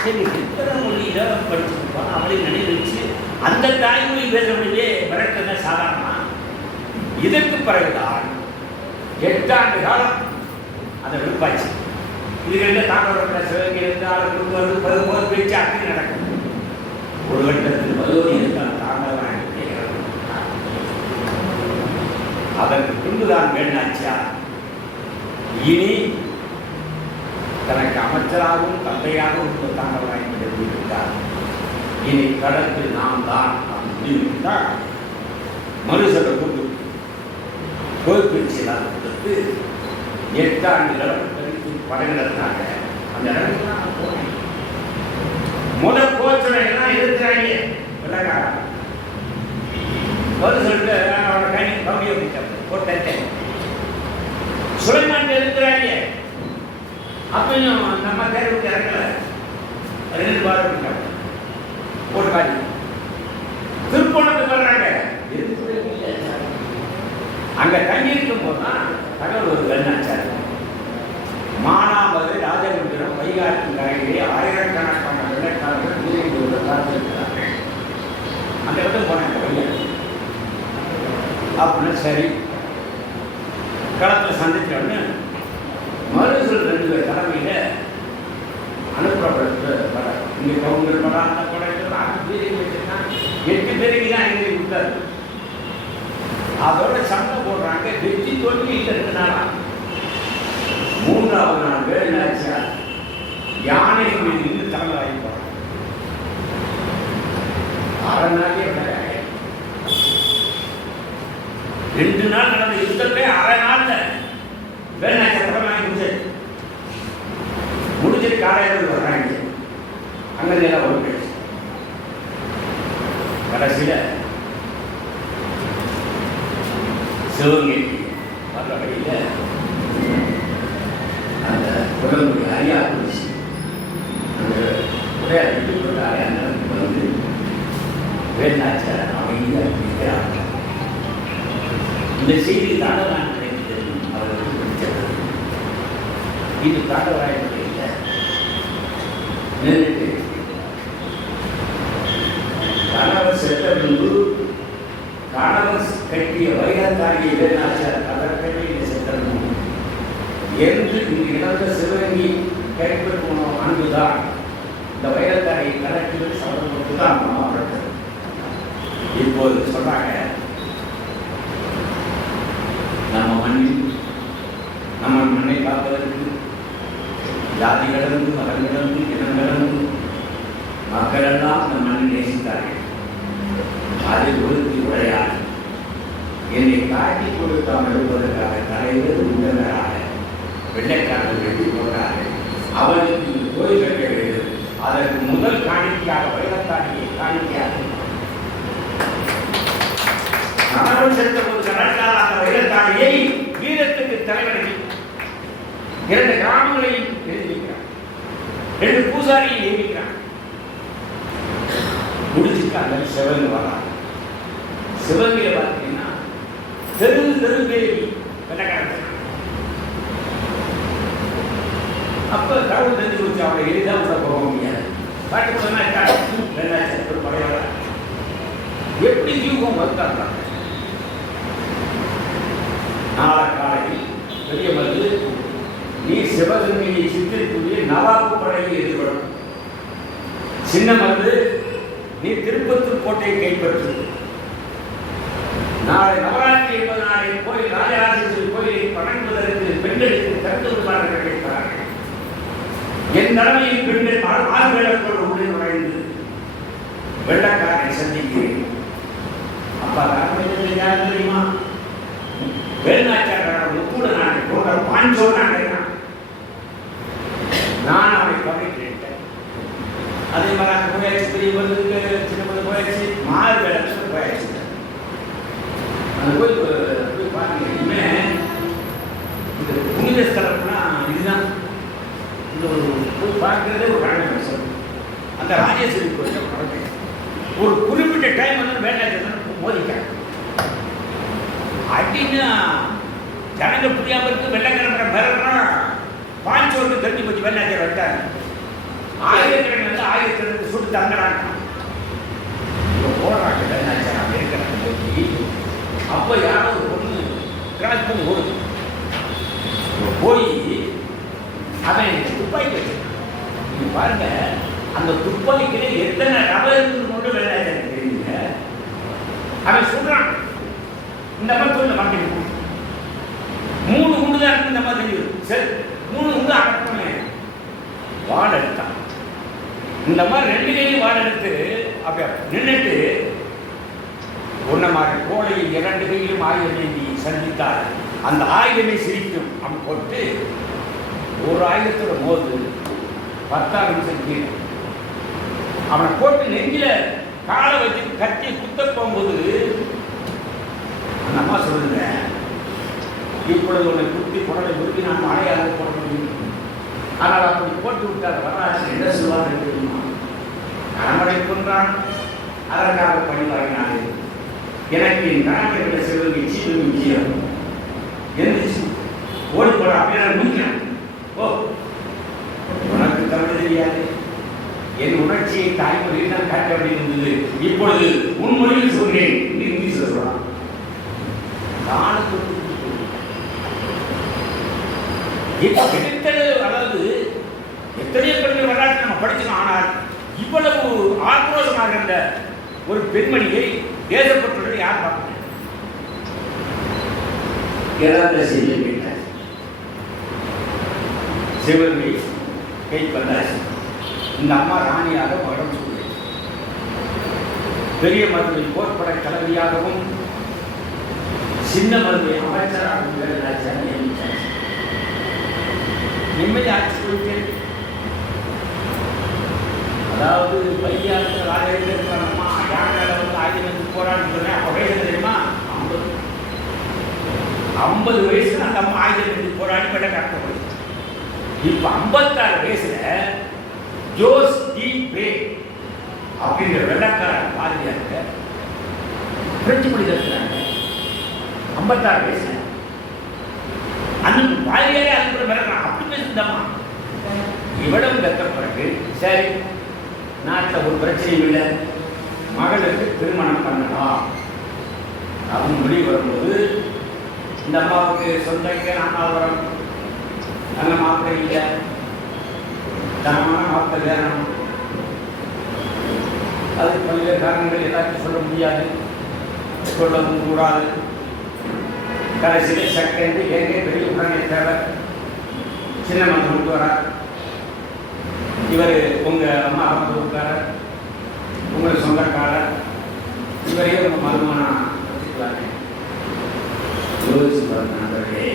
சரி எத்தனை மொழியில படிச்சிருப்பான் அவளை நினைவிச்சு அந்த தாய்மொழி பேசுறவனையே மிரட்டன சாதாரணமா. இதற்கு பிறகுதான் 8 ஆண்டு காலம் அதை விருப்பாச்சு. இது ரெண்டு தாண்டவரோட சிவகங்கை இருந்தால் கொண்டு வந்து 11 பேச்சு அப்படி நடக்கும். ஒரு கட்டத்தில் 11 இருந்தால் தாண்டவராக அதற்கு பின்புதான் வேலுநாச்சியார் இனி தனக்கு அமைச்சராகவும் தந்தையாகவும் தாண்டவராய் விட்டார். இனி கடத்தில் நாம் தான் முடிவுவிட்டால் மனுஷரை கொண்டு கோயிற்சியெல்லாம் கொடுத்து 8 ஆண்டுகள் கழித்து படங்கிறதுனால அந்த இடத்துல நான் போனேன். முதல் கோச்சனை எல்லாம் இருக்கிறாங்க வெள்ளக்காரன் சொல்லிட்டு அவனோட கை கம்மியை போட்டேன். சுலைமான் இருக்கிறாங்க அப்பயும் நம்ம தேர்வுக்கு இறங்கல 2 வாரம் போட்டு காட்டி திருப்பணத்துக்கு வர்றாங்க. அங்க தங்கி இருக்கும் போதுதான் தகவல் ஒரு வேலுநாச்சியார் மானாமது ராஜகுந்திரம் வைகாட்டு கரையிலே ஆயிரக்கணக்கான வெள்ளைக்காரர்கள் நீரை காத்திருக்கிறார்கள். அந்த இடத்துக்கு போனாங்க வைகாட்டு அப்படின்னு. சரி களத்தில் சந்திச்சோன்னு மருசல் 2 பேர் தலைமையில அனுப்புறப்பட இங்கே கவுண்டர் படம் அந்த படம் 8 பேருக்கு தான் எழுதி கொடுத்தாரு. அதோட சண்டை போடுறாங்க. வெற்றி தோல்வி இல்லை 2 நாளா. 3ஆவது நாள் வேலுநாச்சியார் யானை மீது நின்று தலைமை வாங்கி போறாங்க. 6 நாளே 2 நாள் நடந்த யுத்தத்தை 1/2 நாள்ல வேலுநாச்சியார் தலைமை வாங்கி முடிச்சது. நாளையிலிருந்து வர்றாங்க. அங்கே ஒரு பேச்சு கடைசியில் சிவகங்கை வர்ற வழியில் அந்த உடம்பு அரியா போச்சு. அந்த உரையாடி கொண்ட அரியானருக்கு வந்து வேணாச்சார் அமைதியாக இருக்கிறார். இந்த செய்தி தாண்டவ அவர்களுக்கு பிடிச்சது. இது தாண்டவராயனுடைய இல்லை. நின்றுட்டு கணவர் செத்த பின்பு கணவர் கட்டிய வைரத்தாகிய வேணாச்சார் அதற்கே செத்தனும் என்று இங்கு இழந்த சிவகங்கை கைப்பற்றும் அன்புதான் இந்த வைரத்தாகிய கணக்கில் சமர்ப்பித்து தான் மாற்றப்பட்டது. இப்போது சொல்றாங்க, நம்ம மண்ணை காப்பதற்கு ஜாதி கடந்து மதம் கடந்து இனம் கடந்து மக்கள் எல்லாம் இந்த மண்ணை நேசித்தார்கள். அதில் ஒருத்தி உடையார் என்னை காட்டி கொடுத்தால் எழுப்பதற்காக தலைவர் உண்டனராக வெள்ளைக்காரர்கள் வெட்டி போட்டார்கள். அவருக்கு இந்த கோயில் கட்ட வேண்டும். அதற்கு முதல் காணிக்கையாக வைரத்தாடியை காணிக்கையாக கணவன் சென்ற ஒரு கடற்கால அந்த வைரத்தாடியை வீரத்துக்கு தலைவர்கள் 2 கிராமங்களையும் எழுதிக்கிறார். 2 பூசாரியை எழுதிக்கிறார். முடிச்சுட்டாங்க. சிவகங்கை வராங்க. சிவகங்கையில் பார்த்தீங்கன்னா தெரு பேரி வெள்ளக்காரன். அப்போ கடவுள் தெரிஞ்சு வச்சு அவளை எளிதாக உள்ள போக முடியாது. பாட்டு ஒரு படையோட எப்படி ஜீவகம் வருத்தாங்க. நாளை காலையில் பெரிய வந்து நீ சிவகங்கையை சித்திரக்கூடிய நவாப்பு படையை எதிர்கொள்ளும். சின்ன வந்து நீ திருப்பத்தூர் கோட்டையை கைப்பற்று. நாளை நவராத்திரி என்பது நாளை கோயில் ராஜராஜேஸ்வரி கோயிலை வணங்குவதற்கு பெண்களுக்கு கருத்து உருவாளர்கள் கிடைக்கிறார்கள். என் தலைமையில் பெண்கள் ஆழ்வேளத்தோடு உள்ளே நுழைந்து வெள்ளக்காரனை சந்திக்கிறேன். அப்பா தலைமையில் யார் தெரியுமா? வேலுநாச்சியார் முக்கூட நாட்டை போன்ற பாஞ்சோ நாட்டை நான் அவனை கவனிக்கிறேன். அதே மாதிரி அந்த போயாச்சு பெரிய மருந்துக்கு சின்ன மருந்து போயாச்சு மாறு வேலை போயாச்சு. அந்த கோயில் போய் பாருங்க. இனிமே இந்த புனித ஸ்தலம்னா இதுதான். இந்த ஒரு போய் பார்க்கறதே ஒரு கடமை. அந்த ராஜேஸ்வரி கோயில் கடமை. ஒரு குறிப்பிட்ட டைம் வந்து வேண்டாம் மோதிக்காங்க அப்படின்னா ஜனங்க புரியாமல் இருக்கு. வெள்ளக்காரன் பிறகுறான் பாஞ்சோருக்கு தெரிஞ்சு போச்சு. வெள்ளாச்சியர் வந்தாங்க. ஆயிரக்கணக்கில் வந்து 1000 சுட்டு தங்குறாங்க. இப்போ போடுறாங்க வெள்ளாச்சியர் அங்கே இருக்கிற. அப்போ யாரோ ஒரு பொண்ணு கிராஸ் பண்ணி ஓடுது. போய் அவன் துப்பாக்கி வச்சிருக்கான். நீங்கள் பாருங்க, அந்த துப்பாக்கிலே எத்தனை ரவர் இருந்து கொண்டு வெள்ளாச்சியர் தெரியுங்க. அவன் சொல்றான், இந்த மாதிரி தொழில் மாட்டேங்குது. 3 குண்டு தான் இருக்கு. இந்த மாதிரி தெரியும். சரி, 3 குண்டு அடக்கமே வாழ எடுத்தான். இந்த மாதிரி 2 கையிலும் வாழ எடுத்து அப்ப நின்றுட்டு ஒன்ன மாதிரி கோழையை 2 கையிலும் ஆயுதத்தை நீ சந்தித்தால் அந்த ஆயுதமே சிரிக்கும் அப்படி போட்டு ஒரு ஆயுதத்தோட மோது 10 நிமிஷம் கீழே அவனை போட்டு நெஞ்சில காலை வச்சு கட்டி குத்த போகும்போது அந்த அம்மா சொல்லுங்க, இப்பொழுது உன்னை குத்தி குடலை குத்தி நான் மழையாக போட முடியும். ஆனால் அப்படி போட்டு விட்டார் வரலாற்று என்ன சொல்வார்கள் தெரியுமா? கணவனை கொன்றான், அதற்காக பணி வாங்கினாரு. எனக்கு என் கணவன் செல்வதை சீரும் முக்கியம் எந்திரிச்சு ஓடி போட அப்படியே முடிக்கிறேன். ஓ, உனக்கு தமிழ் தெரியாது, என் உணர்ச்சியை தாய்மொழியில் தான் காட்ட வேண்டியிருந்தது. இப்பொழுது உன் மொழியில் சொல்கிறேன், நீ இங்கிலீஷ் சொல்லலாம். அதாவது எத்தனையோ பெண்கள் வரலாற்று நம்ம படிச்சுக்கணும். ஆனால் இவ்வளவு ஆக்ரோஷமாக இருந்த ஒரு பெண்மணியை தேசப்பற்றுள்ள யார் பார்க்க? சிவகங்கை கைப்பற்றாச்சு. இந்த அம்மா ராணியாக மகடம் சொல்லி பெரிய மருத்துவ போர்ப்படை தலைவியாகவும் சின்ன மருத்துவ அமைச்சராகவும் நிம்மதி ஆட்சி போயிட்டு அதாவது பையாளர்கள் ஆயிரம் இருக்கிறாங்கம்மா, யானை வந்து 1000 போரான்னு சொன்னேன். அப்போ வயசு தெரியுமா? 50 வயசுல அந்த அம்மா 1000 போராடி பண்ண கஷ்டப்படுது. இப்போ 56 வயசுல ஜோஸ் டி பே அப்படிங்கிற வெள்ளக்காரன் பாதிரியாக பிரெஞ்சு மொழி கற்றுறாங்க. 56 வயசுல அந்த பாதிரியாரே அதுக்கு மிரட்டுறான். அப்படி பேசுதாம்மா. இவ்வளவு கற்ற பிறகு சரி, நாட்டில் ஒரு பிரச்சனையும் இல்லை, மகளுக்கு திருமணம் பண்ணலாம் அப்படின்னு முடிவு வரும்போது இந்த அம்மாவுக்கு சொந்தக்க நானாவரம் நல்ல மாப்பிள்ளை இல்லை, தனமான மாப்பிள்ளை வேணும். அதுக்கு பல்வேறு காரணங்கள் எல்லாத்தையும் சொல்ல முடியாது, சொல்லவும் கூடாது. கடைசியில் செகண்ட் எங்கே பெரிய உடனே தேவை, சின்ன மகன் கொண்டு வரார். இவர் உங்கள் அம்மா கொடுக்காரர், உங்களுக்கு சொந்தக்காரர், இவரையே உங்கள் மருமகனா வச்சுக்கலாங்க. யோசிச்சு பாருங்க நண்பர்களே.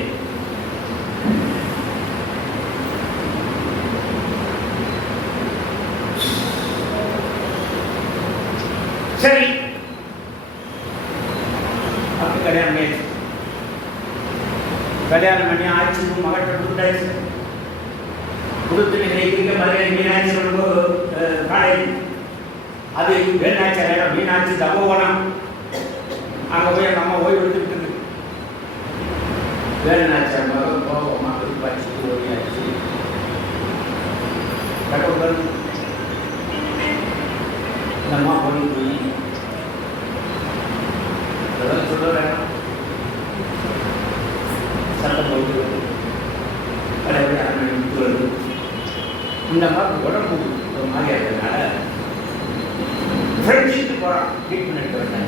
சரி, அப்படி கல்யாணம் ஆயிடுச்சு. கல்யாணம் பண்ணி ஆட்சி மகட்ட கொடுத்தாச்சு. கொடுத்து நினைக்கிற மதுரை மீனாட்சி காலை, அது வேணாச்சி இடம் மீனாட்சி தபோவனம். அங்கே போய் எங்கள் அம்மா ஓய்வு எடுத்துக்கிட்டு வேணாச்சி மகள் போவோமா பாய்ச்சி ஓடியாச்சு. கடவுள் இந்த அம்மா போய் போய் அதெல்லாம் சொல்லுறேன். சட்டம் போயிட்டு வருது, கடவுள் அண்ணன் விட்டு வருது. இந்த மாதிரி உடம்பு ஒரு மாதிரி ஆகிறதுனால ஃப்ரெண்ட்ஷிப்பு போகிறான். ட்ரீட்மெண்ட் வேண்டாம்.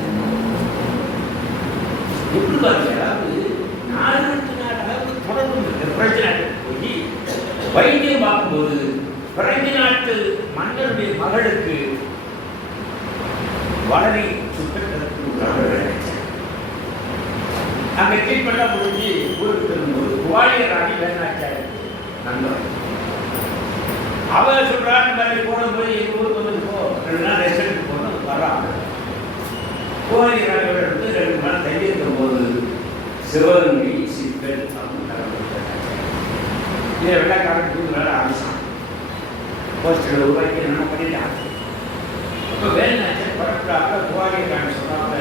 எப்படி பாருங்க, அதாவது 4 அளவுக்கு தொடர்பு பிரச்சனை போய் வைத்தியம் பார்க்கும்போது பிரெஞ்சு நாட்டு மன்னருடைய மகளுக்கு வளரி சுத்தத்திற்கு அங்கே ட்ரீட்மெண்ட்டாக முடிஞ்சு ஊருக்கு திரும்பும்போது குவாலியர் ராணி வேணாச்சாரு நண்பர். அவர் சொல்றாரு, இந்த மாதிரி போகும்போது எங்கள் ஊருக்கு வந்து போ, 2 நாள் ரெஸ்ட் எடுத்து போகணும் வர்றாங்க. கோயிலோட எடுத்து 2 நாள் தள்ளி இருக்கும்போது சிவகங்கை சிக்கல் அப்படின்னு இதை வெள்ளக்காரன் 2 நாள் ஆரம்பிச்சான். போஸ்டர் உருவாக்கி என்ன பண்ணிட்டாங்க. இப்போ வேணாச்சு படத்துல கோயிலான்னு சொன்னாங்க,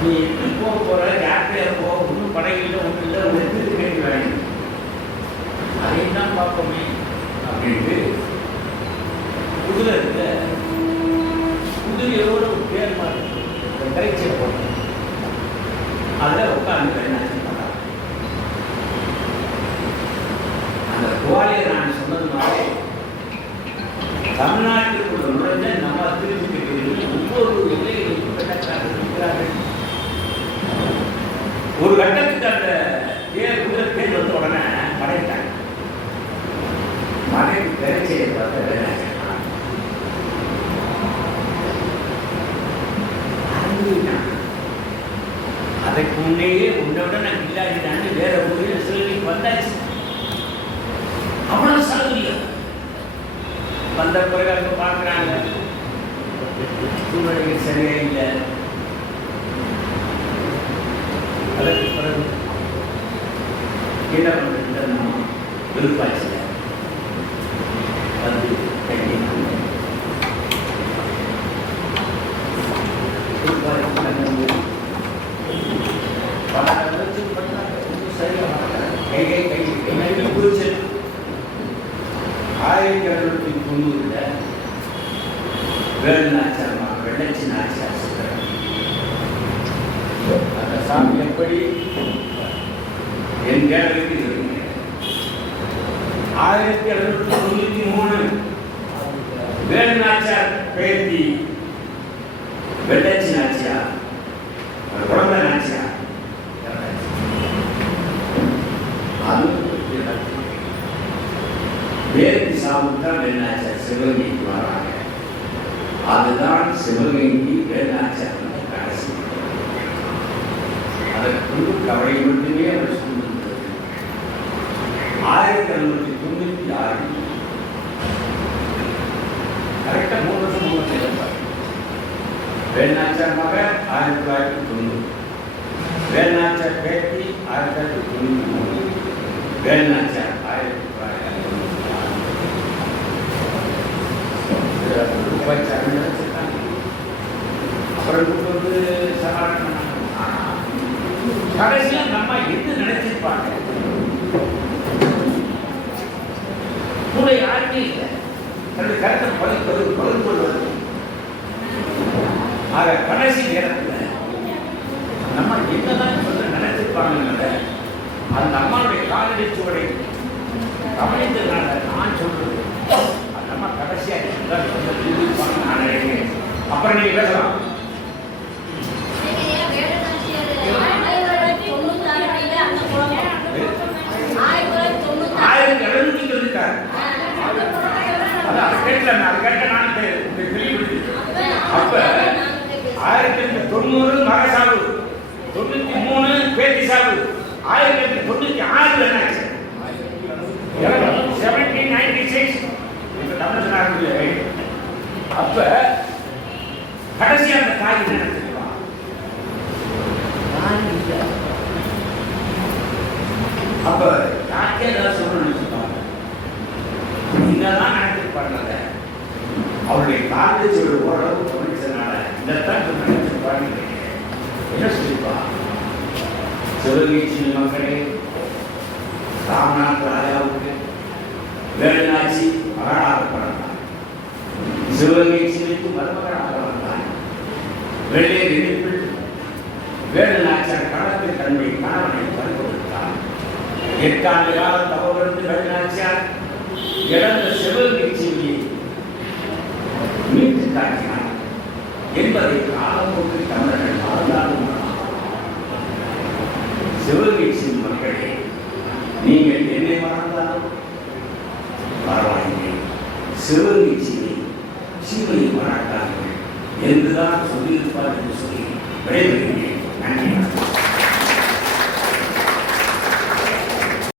நீ எப்படி போக போற, யார்கிட்ட போ, ஒன்றும் படையில ஒன்றும் இல்லை, உங்களை எடுத்து கேட்டு வேணும், அதையும் தான் பார்ப்போமே அப்படின்ட்டு குதிரை இருக்க குதிரையோட ஒரு பேர் மாதிரி கரைச்சியை போட்டேன். அதில் உட்காந்து வேணாச்சு பண்ணாங்க. அந்த குவாலியர் நான் சொன்னது மாதிரி தமிழ்நாட்டிற்குள்ள நுழைஞ்ச நம்ம திருப்பி ஒவ்வொரு எல்லைகளுக்கும் வெள்ளக்காரர்கள் இருக்கிறார்கள். ஒரு கட்டத்துக்கு அந்த பேர் குதிரை பேர் வந்து உடனே மறைத்தாங்க. மறைவு கரைச்சியை பார்த்து வேணாச்சு அதற்கு முன்னேயே உன்னோட நான் இல்லாதினான்னு வேற ஊரில் சொல்லி வந்தாச்சு. அவ்வளவு செலவு இல்லை. வந்த பிறகு அங்கே பார்க்குறாங்க, சூழ்நிலைகள் சரியா இல்லை. அதற்கு பிறகு என்ன பண்ணுறது, விருப்பாச்சில் வந்து கண்டிப்பாக குறிச்சு 1790 வேலுநாச்சியார் வெள்ளச்சி நாச்சியார் சொல்றாங்க. அந்த சாமி எப்படி என் கேள்விக்கு இருக்குங்க. 1793 வேலுநாச்சியார் பேத்தி வெள்ளச்சி நாச்சியார் குழந்தை நாச்சியார் பேத்தி சாப்பிட்டால் வேலுநாச்சியார் சிவகங்கைக்கு வராங்க. அதுதான் சிவகங்கை வேலுநாச்சியார் கடைசி. அதற்கு கவலை மட்டுமே அவர் சொல்லியிருந்தது. 1796 இறப்பார். வேலுநாச்சியார் மகன் 1990, வேலுநாச்சியார் பேத்தி 1993, வேலுநாச்சியார் 1996. அப்புறம் வந்து சமாளம். கடைசியா நம்ம என்ன நினைச்சிருப்பாங்க, கூட யாருமே இல்லை தன்னுடைய கருத்தை பகிர்ந்து கொள்வது. ஆக கடைசி நேரத்தில் நம்ம என்னதான் சொல்ல நினைச்சிருப்பாங்க, அந்த அம்மாவுடைய காலடி சுவடை கவனித்ததுனால நான் சொல்றது அந்த அம்மா கடைசியாக சொல்லியிருப்பாங்க நான் நினைக்கிறேன். அப்புறம் நீங்க பேசலாம். அப்ப 1990 மக சாவு, 93 பேத்தி சாவு, 1996 என்னாச்சு? 1796 அப்ப கடைசி அந்த தாய் என்ன நினைச்சிருப்பான்? அப்ப யாருக்கே ஏதாவது சொல்ல நினைச்சிருப்பாங்க, நீங்கதான் நினைச்சிருப்பாங்க. அவருடைய காலேஜ் ஓரளவு கவனிச்சதுனால இதைத்தான் நினைச்சிருப்பாங்க. என்ன சொல்லியிருப்பா? சிவகங்கை மக்களே, ராமநாத் ராஜாவுக்கு வேலுநாச்சி மகனாக பிறந்தார். சிவகங்கை சிலைக்கு மருமகனாக வந்தார். வெள்ளை எதிர்ப்பில் வேலுநாச்சியார் கடந்து தன்னுடைய கணவனை பறிகொடுத்தார். 8 ஆண்டு காலம் தவறிருந்து வேலுநாச்சியார் இழந்த சிவகங்கை சிலையை மீட்டு காட்டினார் என்பதை காலப்போக்கு தமிழர்கள் மறந்தாலும் சிவகங்கை சிலை மக்களே, நீங்கள் என்னை மறந்தாலும் பரவாயில்லை, சிவகங்கை சிலை சிவனை மறக்கார்கள் என்றுதான் சொல்லியிருப்பார் என்று சொல்லி விடைபெறுகிறேன். நன்றி.